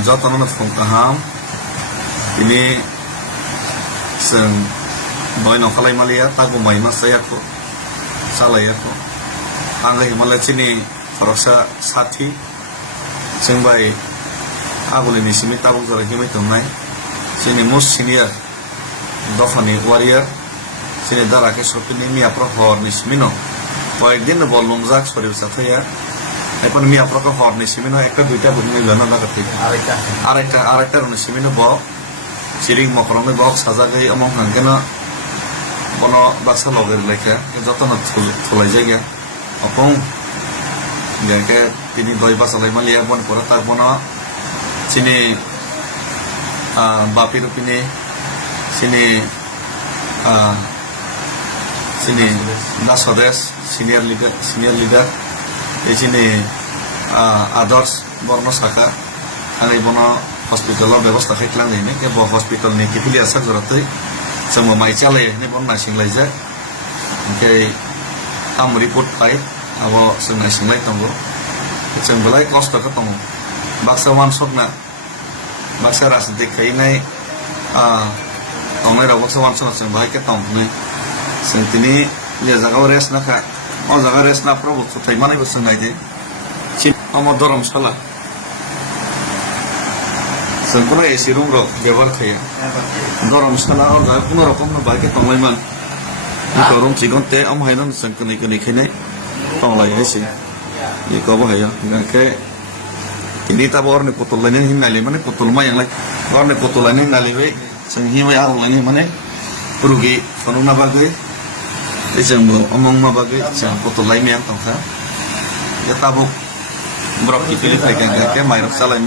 jotono phongkaham ini जों दय नखालाय मालिया तागु माइमा सायाखौ सालायाखौ आंगा हिमालय चिनि फरकसा साथी जों बाय आगुलिनि सिमि ताबुक जरा हिमै तंनाय चिनि मोस्ट सिनियर दफानि वारियर चिनि दाराके सपिनि मियाप्र हरनि सिमिनो कয়েকদিন বললংজাক শরীর সাথেয়া এখন মিয়াপ্রক হরনি সিমিনো একটা দুইটা বুঝনি লনো লাগাতে আরেকটা রনি সিমিনো ব সিরিং মকরমে বক সাজাগৈ আমং হাঙ্গেনা বন বাক্সা লগের লেখা যতন থলাই জায়গা অপং যাকে তিনি দই বাসালাই মালিয়া বন পড়া তার বন চিনি বাপির পিনে চিনি চিনি দাসদেশ সিনিয়র লিডার এই চিনি আদর্শ বর্ণ শাখা আঙাই বন हस्पिटल व्यवस्था खालामनायनो के हस्पिटलनि किफिलिया सागजरातै जों माइ चालायनो बन नासिंलायजा ओमफ्राय आम रिपर्ट फाइ अब जों नासिंलाय दंगो जों बलाय कस्तखौ दङ बाक्सा वान सकना बाक्सा राजनीति खायनाय दंनाय राव बाक्सा वान सकना जों बाहायके दंनो जों दिनै ले जागाव रेस्ट नाखा अ जागा रेस्ट ना प्रभु थाइमानायबो जों नायदे अम धरमशाला जों কোনো এসি রুম রক ব্যবহার খাইয়া ধরমশালা আর কোনো রকম বাইকে তংলাইমান নিকো রুম চিগনতে আম হাইনান जों কনি খাইনাই তংলাই হাইছে নিকো বাহায়া গাকে তিনি তা বরনি পুতুলাইনি হিনালি মানে পুতুলমা यांलाय বরনি पुतुलाइनि हिनालि बै जों हिमाय आरलाइनि माने रुगि फनुना बागै जोंबो अमंमा बागै जों पुतुलाइनि आं तंखा या ताबुक ब्रक किफिलि फायगोन के माइरक चालाय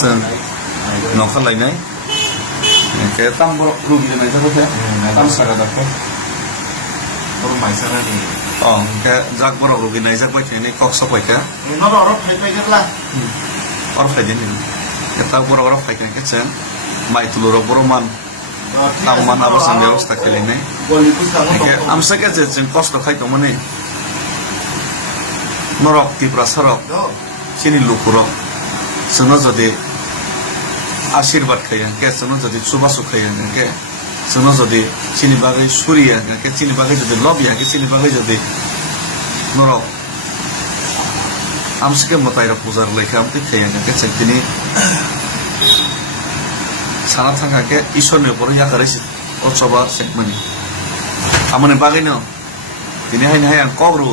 जों नखालायनाय के ताम ब्रक रुगिनाय जाबाय ताम सागादाखौ बर माइसानानि के जाक ब्रक रुगिनाय जाबाय थेनि कक सपायका नर अरब फायबायगेला अर फायदिनि के ता बर अरब फायगोन के जों माइ तुलुर बरमान ताममान आबसन व्यवस्था खालायनाय के आमसाके जों कष्ट खायदोंमोन नरक तीव्र सरक चिनी लुकुरक जोंनो जदि आशीर्बाद खाया के जोंनो जदि सुबासु खाया के जोंनो जदि चिनी बागै सुरिया के चिनी बागै जदि लबिया के चिनी बागै जदि नरक आमसके मतायर पुजार लेखा आमते खाया के चक्तिनि साना थांगा के ईश्वरनि ऊपर याकारिस अचबा सेकमनि आमने बागै न दिनै हाय आं कब्रु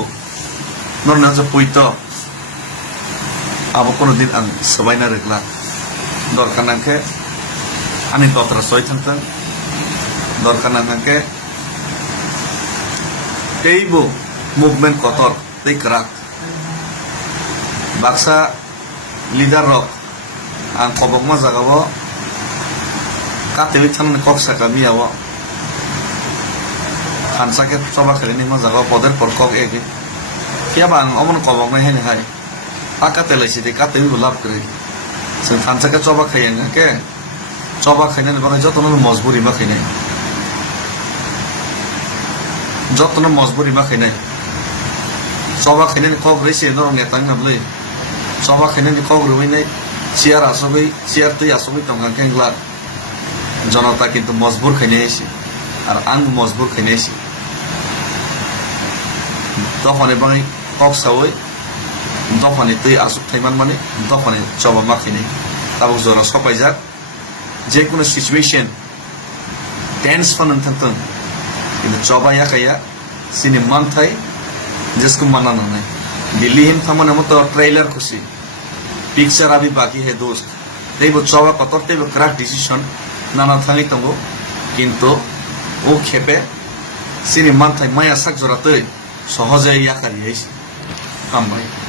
नरना जो पुइतो अब कोनो दिन आं सबायना रेगला दरखानांके आनि दत्रा सय थांथों दरखानांके तेइबो मुभमेन्ट कतर तै क्राक बाक्सा लिडार रक आं खबकमा जागाव कातेलि थांनि कक्सा गामियाव खानसाके सभा खालिनि मा जागाव पदेर परकक एगे क्या बांग अमन कबक में है नहीं आका तेलाइसी दे काते भी बुलाप करे जों थानसाके चबा खायेंगा के चबा खायनानै बागै जतन मजबुरी मा खायनाय जतन मजबुरी मा खायनाय चबा खायनानै कक रेसे नरम नेतां नाबलै चबा खायनानै कक रुमैनाय चियार आसबै चियार तै आसबै दंगा केंगला जनता किन्तु मजबुर खायनायसि आरो आं मजबुर खायनायसि दफाने बागै कक सावै दफाने तै आसुक थाइमान माने दफाने चबा माखिनाय ताबो जरा सपायजाक जे कुनो सिचुएशन टेंस फनन थांथों किन्तु चबा याकाया सिनि मानथाय जिसको माना नाय दिल्ली हिम थामने मत ट्रेलर खुशी पिक्चर अभी बाकी है दोस्त तेबो चबा कतरतेबो क्राक डिसिजन नाना थाङै तंगो किन्तु ओ खेपे सिनि मानथाय माया साक जरातै सहजै याकारि हायसि कामबाय